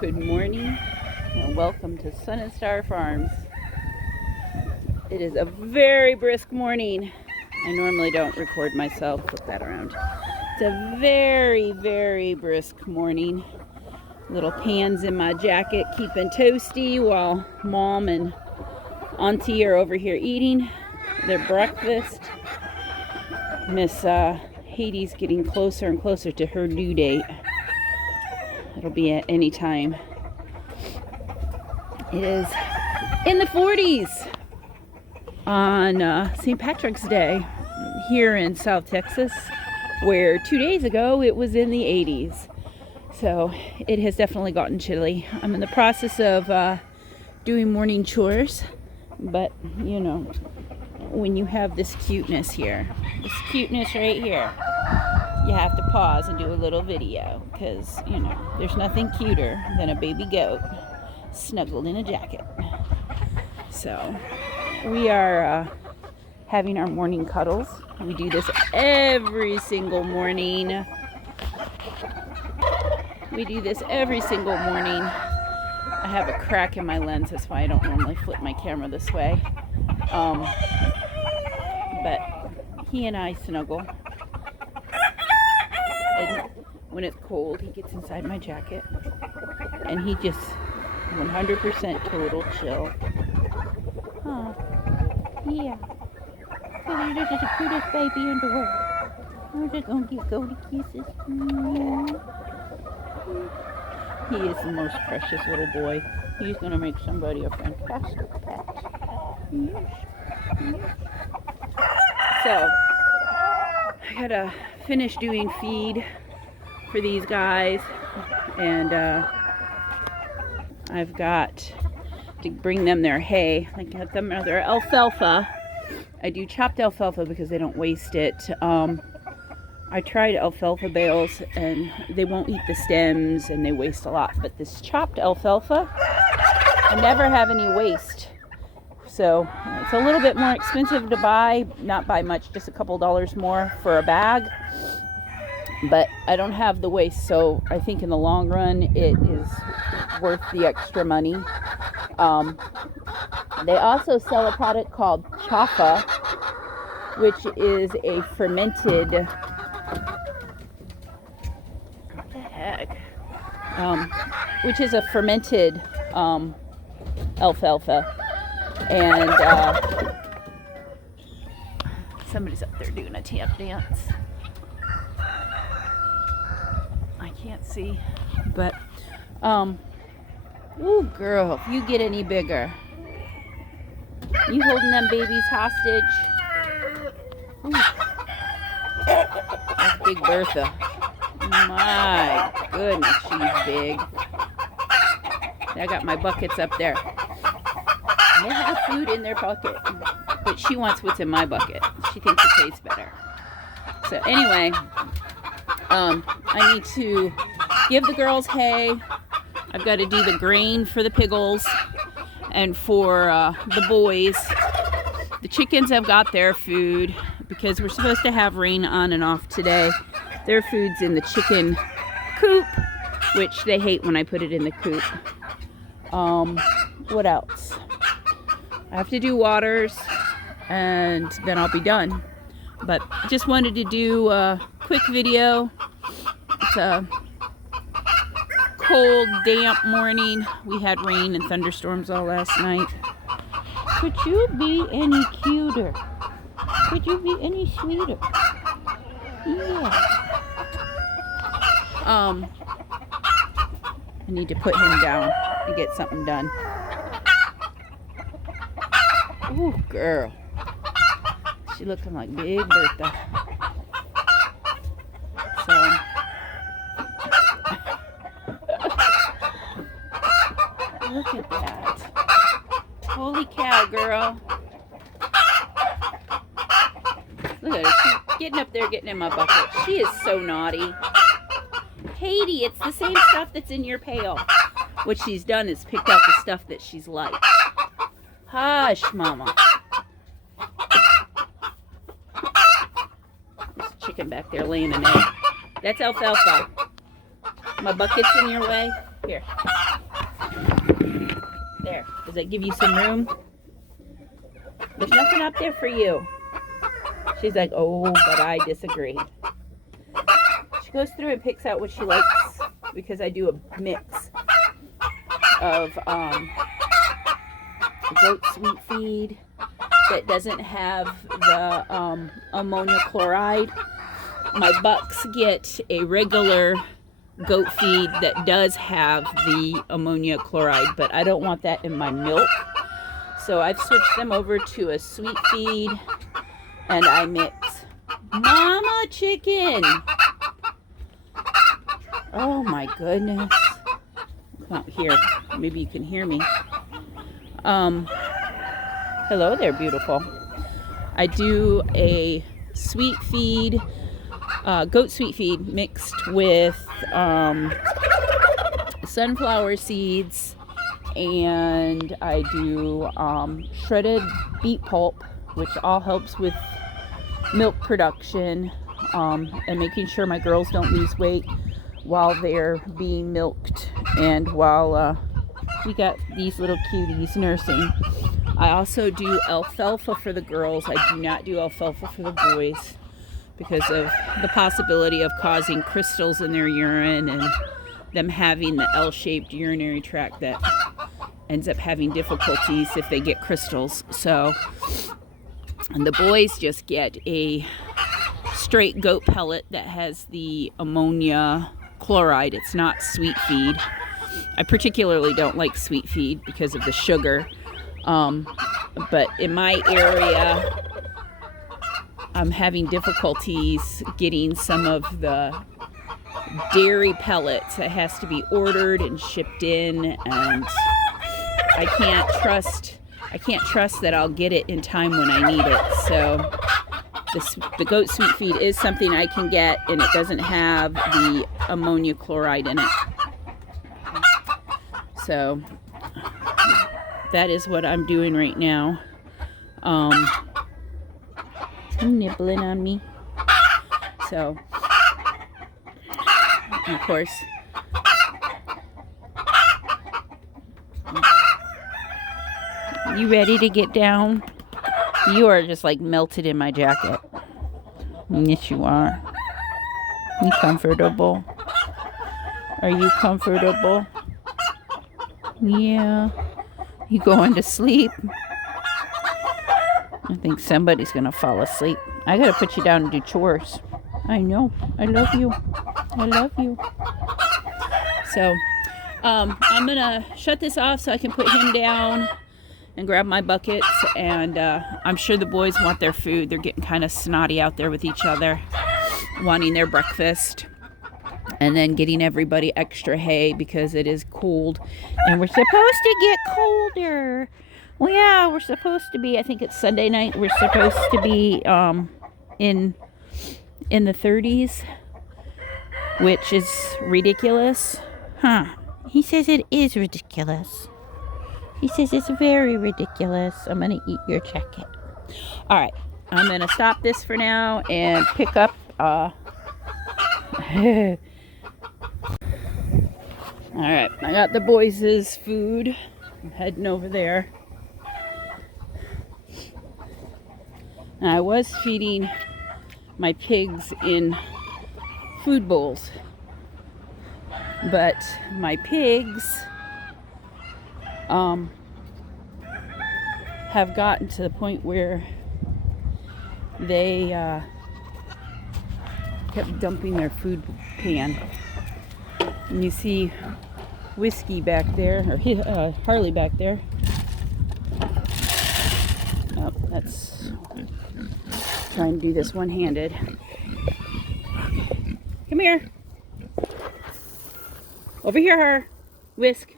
Good morning and welcome to Sun and Star Farms. It is a very brisk morning. I normally don't record myself. Flip that around. It's a very, very brisk morning. Little pans in my jacket keeping toasty while Mom and Auntie are over here eating their breakfast. Miss Hattie's getting closer and closer to her due date. It'll be at any time. It is in the 40s on St. Patrick's Day here in South Texas, where 2 days ago it was in the 80s. So it has definitely gotten chilly. I'm in the process of doing morning chores, but you know, when you have this cuteness here, this cuteness right here, you have to pause and do a little video, because you know there's nothing cuter than a baby goat snuggled in a jacket. So we are having our morning cuddles. We do this every single morning. We do this every single morning. I have a crack in my lens, that's why I don't normally flip my camera this way. But he and I snuggle. And when it's cold, he gets inside my jacket and he just 100% total chill. Oh, yeah. So you're just the cutest baby in the world. We're just gonna give Goldie kisses. He is the most precious little boy. He's gonna make somebody a fantastic pet. So, I gotta finish doing feed for these guys, and I've got to bring them their hay. I got them their alfalfa. I do chopped alfalfa because they don't waste it. I tried alfalfa bales and they won't eat the stems and they waste a lot, but this chopped alfalfa, I never have any waste. So it's a little bit more expensive to buy, not by much, just a couple dollars more for a bag, but I don't have the waste, so I think in the long run it is worth the extra money. They also sell a product called chaffa, which is a fermented, what the heck, which is a fermented alfalfa. And somebody's up there doing a tap dance. I can't see, but ooh, girl, if you get any bigger, you holding them babies hostage. Ooh. That's Big Bertha. My goodness, she's big. I got my buckets up there. They have food in their bucket, but she wants what's in my bucket. She thinks it tastes better. So anyway, I need to give the girls hay. I've got to do the grain for the piggles, and for the boys, the chickens have got their food because we're supposed to have rain on and off today. Their food's in the chicken coop, which they hate when I put it in the coop. What else? I have to do waters and then I'll be done. But just wanted to do a quick video. It's a cold, damp morning. We had rain and thunderstorms all last night. Could you be any cuter? Could you be any sweeter? Yeah. I need to put him down to get something done. Ooh, girl. She looking like Big Bertha. So, look at that. Holy cow, girl. Look at her. She's getting up there, getting in my bucket. She is so naughty. Katie, it's the same stuff that's in your pail. What she's done is picked out the stuff that she's liked. Hush, Mama. There's a chicken back there laying an egg. That's alfalfa. My bucket's in your way. Here. There. Does that give you some room? There's nothing up there for you. She's like, oh, but I disagree. She goes through and picks out what she likes because I do a mix of goat sweet feed that doesn't have the ammonia chloride. My bucks get a regular goat feed that does have the ammonia chloride, but I don't want that in my milk. So I've switched them over to a sweet feed and I mix. Mama chicken! Oh my goodness. Come out here. Maybe you can hear me. Hello there, beautiful. I do a sweet feed, goat sweet feed mixed with sunflower seeds, and I do shredded beet pulp, which all helps with milk production and making sure my girls don't lose weight while they're being milked and while we got these little cuties nursing. I also do alfalfa for the girls. I do not do alfalfa for the boys because of the possibility of causing crystals in their urine and them having the L-shaped urinary tract that ends up having difficulties if they get crystals. So, and the boys just get a straight goat pellet that has the ammonia chloride. It's not sweet feed. I particularly don't like sweet feed because of the sugar. But in my area, I'm having difficulties getting some of the dairy pellets. It has to be ordered and shipped in, and I can't trust that I'll get it in time when I need it. So the goat sweet feed is something I can get, and it doesn't have the ammonia chloride in it. So that is what I'm doing right now. Nibbling on me. So, of course, you ready to get down? You are just like melted in my jacket. Yes, you are. You comfortable? Are you comfortable? Yeah. You going to sleep? I think somebody's gonna fall asleep. I gotta put you down and do chores. I know. I love you. I love you. So, I'm gonna shut this off so I can put him down and grab my buckets. And I'm sure the boys want their food. They're getting kind of snotty out there with each other, wanting their breakfast. And then getting everybody extra hay because it is cold. And we're supposed to get colder. Well, yeah, we're supposed to be. I think it's Sunday night. We're supposed to be in the 30s, which is ridiculous. Huh. He says it is ridiculous. He says it's very ridiculous. I'm going to eat your jacket. All right. I'm going to stop this for now and pick up... Alright, I got the boys' food. I'm heading over there. And I was feeding my pigs in food bowls. But my pigs have gotten to the point where they kept dumping their food pan. And you see Whiskey back there, or Harley back there. Oh, that's trying to do this one-handed. Come here. Over here, her. Whisk.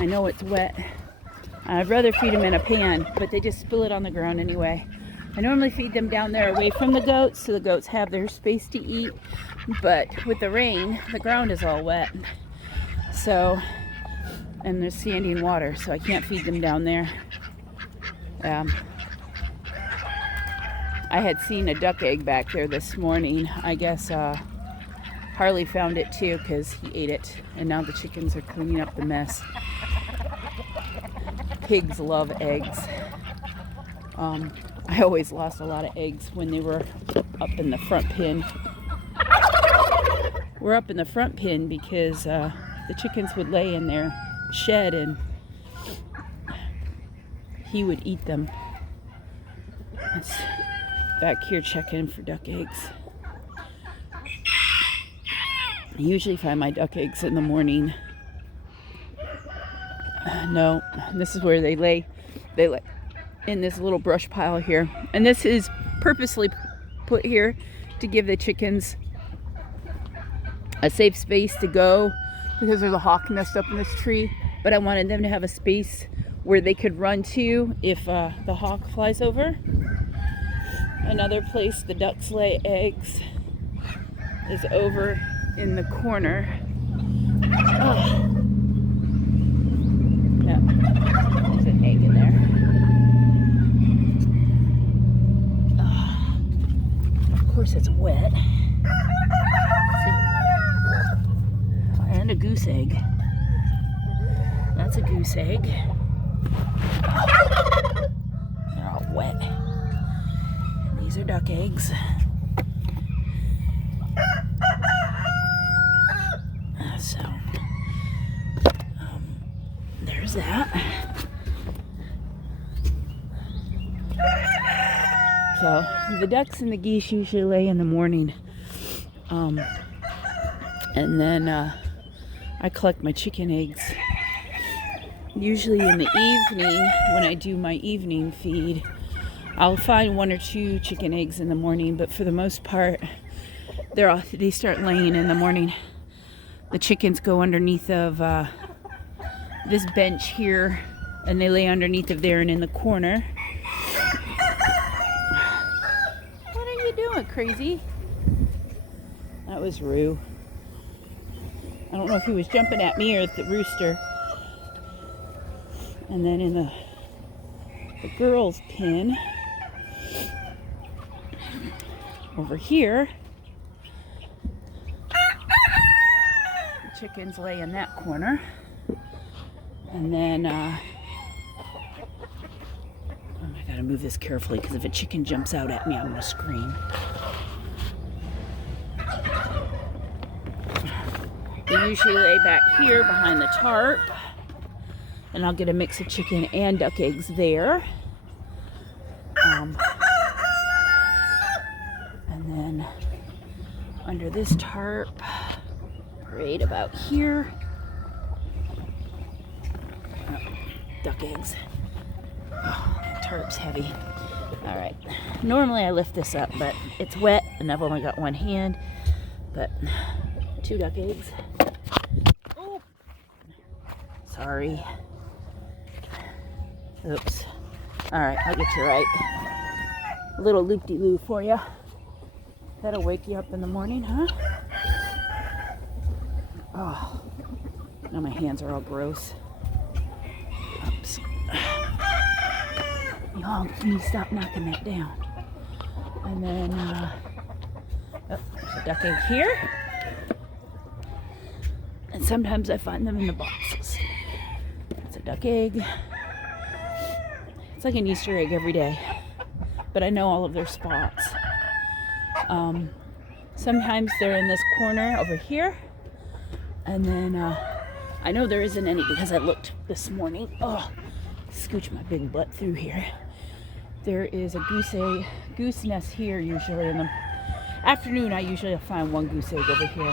I know it's wet. I'd rather feed them in a pan, but they just spill it on the ground anyway. I normally feed them down there away from the goats so the goats have their space to eat, but with the rain, the ground is all wet. So, and there's sandy and water, so I can't feed them down there. I had seen a duck egg back there this morning. I guess Harley found it too because he ate it. And now the chickens are cleaning up the mess. Pigs love eggs. I always lost a lot of eggs when they were up in the front pen. We're up in the front pen because the chickens would lay in their shed and he would eat them. It's back here checking for duck eggs. I usually find my duck eggs in the morning. No, this is where they lay. They lay in this little brush pile here. And this is purposely put here to give the chickens a safe space to go because there's a hawk nest up in this tree. But I wanted them to have a space where they could run to if the hawk flies over. Another place the ducks lay eggs is over in the corner. Oh. Yeah, there's an egg in there. Oh. Of course it's wet. See? And a goose egg. That's a goose egg. They're all wet. And these are duck eggs. So, there's that. So, the ducks and the geese usually lay in the morning. And then I collect my chicken eggs. Usually in the evening, when I do my evening feed, I'll find 1 or 2 chicken eggs in the morning, but for the most part, they start laying in the morning. The chickens go underneath of this bench here, and they lay underneath of there and in the corner. What are you doing, crazy? That was Roo. I don't know if he was jumping at me or the rooster. And then in the girls' pen, over here, the chickens lay in that corner. And then, I gotta move this carefully because if a chicken jumps out at me, I'm gonna scream. They usually lay back here behind the tarp. And I'll get a mix of chicken and duck eggs there. And then under this tarp, right about here, duck eggs. Oh, that tarp's heavy. All right. Normally I lift this up, but it's wet and I've only got one hand. But 2 duck eggs. Oh, sorry. Oops. All right, I'll get you right. A little loop-de-loo for you. That'll wake you up in the morning, huh? Oh, now my hands are all gross. Oops. Y'all need to stop knocking that down. And then, there's a duck egg here. And sometimes I find them in the boxes. It's a duck egg. It's like an Easter egg every day, but I know all of their spots. Sometimes they're in this corner over here, and then I know there isn't any because I looked this morning. Oh, scooch my big butt through here. There is a goose nest here usually in the afternoon. I usually find 1 goose egg over here.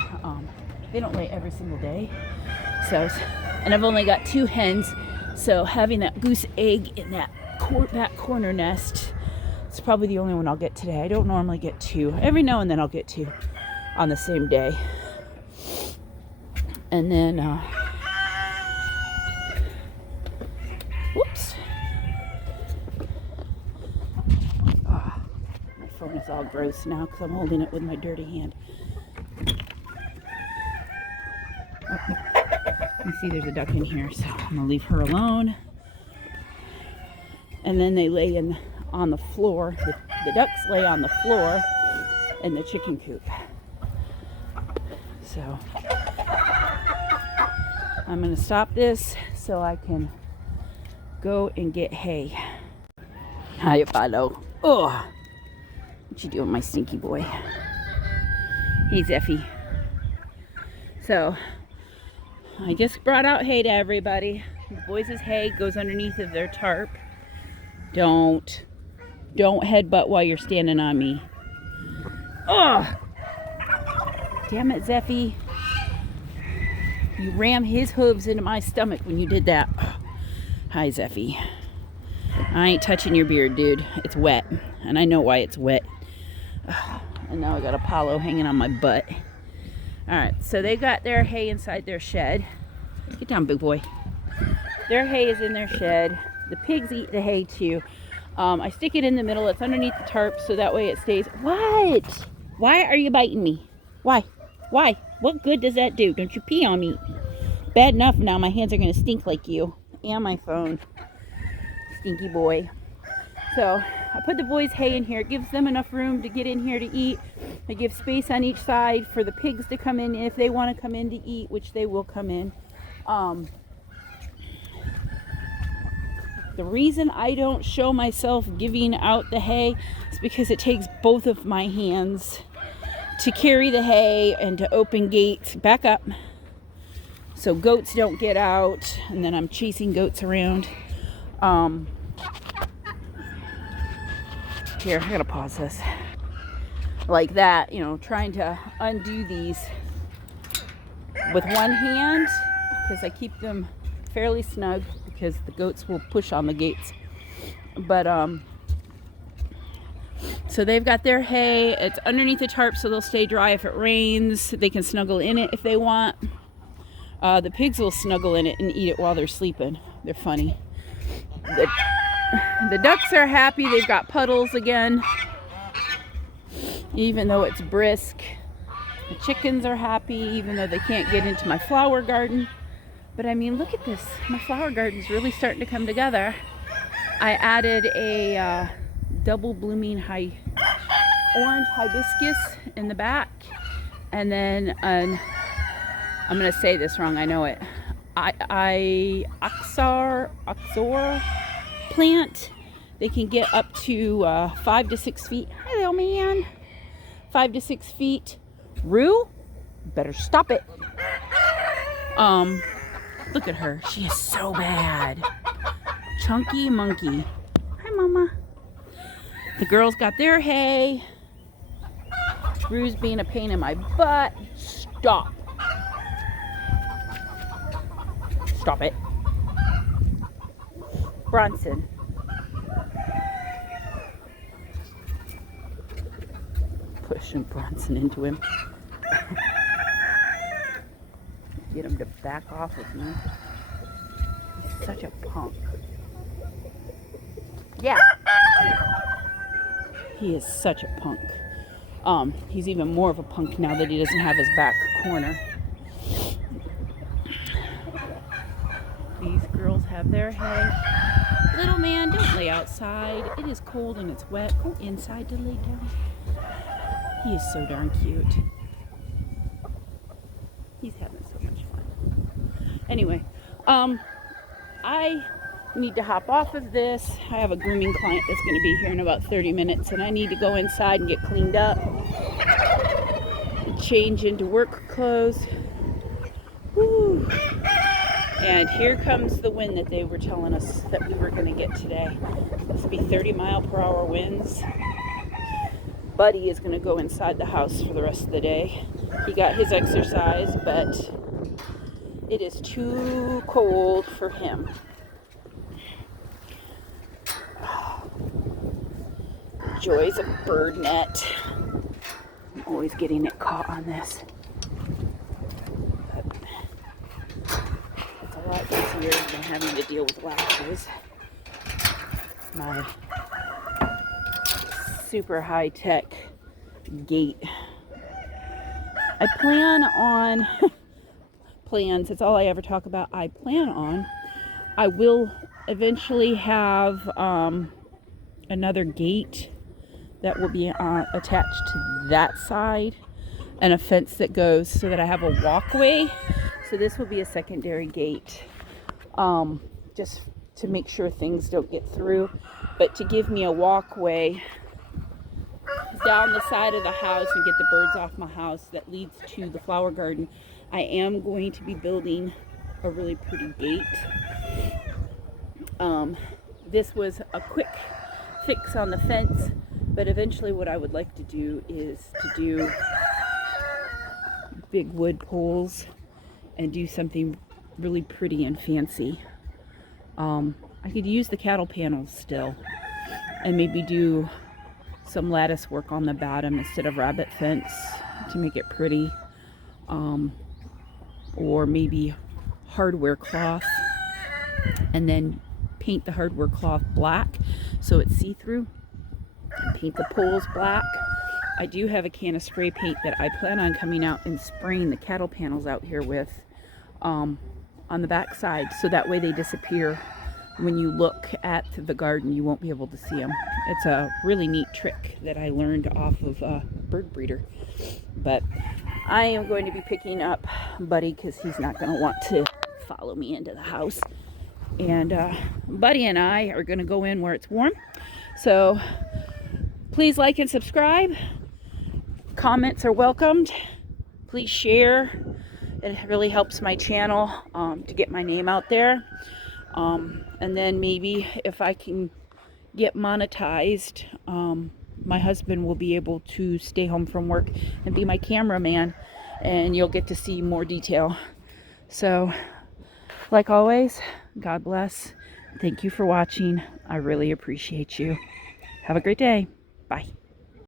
They don't lay every single day, so, and I've only got 2 hens, so having that goose egg in that back corner nest, it's probably the only one I'll get today. I don't normally get 2. Every now and then I'll get 2 on the same day. And then whoops. Oh, my phone is all gross now because I'm holding it with my dirty hand. Oh, you see there's a duck in here, so I'm gonna leave her alone. And then they lay on the floor. The ducks lay on the floor in the chicken coop. So I'm going to stop this so I can go and get hay. Hi, Apollo. Oh, what you doing, my stinky boy? Hey, Zeffy. So I just brought out hay to everybody. The boys' hay goes underneath of their tarp. Don't headbutt while you're standing on me. Oh, damn it, Zeffy. You rammed his hooves into my stomach when you did that. Hi, Zeffy. I ain't touching your beard, dude. It's wet. And I know why it's wet. And now I got Apollo hanging on my butt. Alright, so they got their hay inside their shed. Get down, big boy. Their hay is in their shed. The pigs eat the hay too. I stick it in the middle. It's underneath the tarp so that way it stays. What? Why are you biting me? Why? Why? What good does that do? Don't you pee on me. Bad enough now my hands are going to stink like you. And my phone. Stinky boy. So I put the boys' hay in here. It gives them enough room to get in here to eat. I give space on each side for the pigs to come in if they want to come in to eat, which they will come in. The reason I don't show myself giving out the hay is because it takes both of my hands to carry the hay and to open gates. Back up. So goats don't get out, and then I'm chasing goats around. Here, I gotta pause this. Like that, you know, trying to undo these with one hand because I keep them fairly snug because the goats will push on the gates. But so they've got their hay. It's underneath the tarp so they'll stay dry if it rains. They can snuggle in it if they want. The pigs will snuggle in it and eat it while they're sleeping. They're funny. The ducks are happy. They've got puddles again, even though it's brisk. The chickens are happy, even though they can't get into my flower garden. But I mean, look at this. My flower garden's really starting to come together. I added a double blooming orange hibiscus in the back. And then I'm going to say this wrong, I know it. Oxor plant. They can get up to 5 to 6 feet. Hello, man. 5 to 6 feet. Rue, better stop it. Look at her. She is so bad. Chunky monkey. Hi, Mama. The girls got their hay. Rue's being a pain in my butt. Stop. Stop it. Bronson. Pushing Bronson into him. Get him to back off with me. He's such a punk. Yeah. He is such a punk. He's even more of a punk now that he doesn't have his back corner. These girls have their hay. Little man, don't lay outside. It is cold and it's wet. Go inside to lay down. He is so darn cute. He's having so much fun. Anyway, I need to hop off of this. I have a grooming client that's going to be here in about 30 minutes, and I need to go inside and get cleaned up and change into work clothes. Woo. And here comes the wind that they were telling us that we were going to get today. It's supposed to be 30-mile-per-hour winds. Buddy is going to go inside the house for the rest of the day. He got his exercise, but it is too cold for him. Joys of bird net. I'm always getting it caught on this. But it's a lot easier than having to deal with lashes. My super high-tech gate. I plan on plans, it's all I ever talk about. I will eventually have another gate that will be attached to that side, and a fence that goes so that I have a walkway. So this will be a secondary gate, just to make sure things don't get through, but to give me a walkway down the side of the house and get the birds off my house that leads to the flower garden. I am going to be building a really pretty gate. This was a quick fix on the fence, but eventually what I would like to do is to do big wood poles and do something really pretty and fancy. I could use the cattle panels still and maybe do some lattice work on the bottom instead of rabbit fence to make it pretty, or maybe hardware cloth and then paint the hardware cloth black so it's see-through, and paint the poles black. I do have a can of spray paint that I plan on coming out and spraying the cattle panels out here with, on the back side, so that way they disappear. When you look at the garden, you won't be able to see them. It's a really neat trick that I learned off of a bird breeder. But I am going to be picking up Buddy because he's not going to want to follow me into the house. And Buddy and I are going to go in where it's warm. So please like and subscribe. Comments are welcomed. Please share. It really helps my channel to get my name out there. And then maybe if I can get monetized, my husband will be able to stay home from work and be my cameraman, and you'll get to see more detail. So, like always, God bless. Thank you for watching. I really appreciate you. Have a great day. Bye.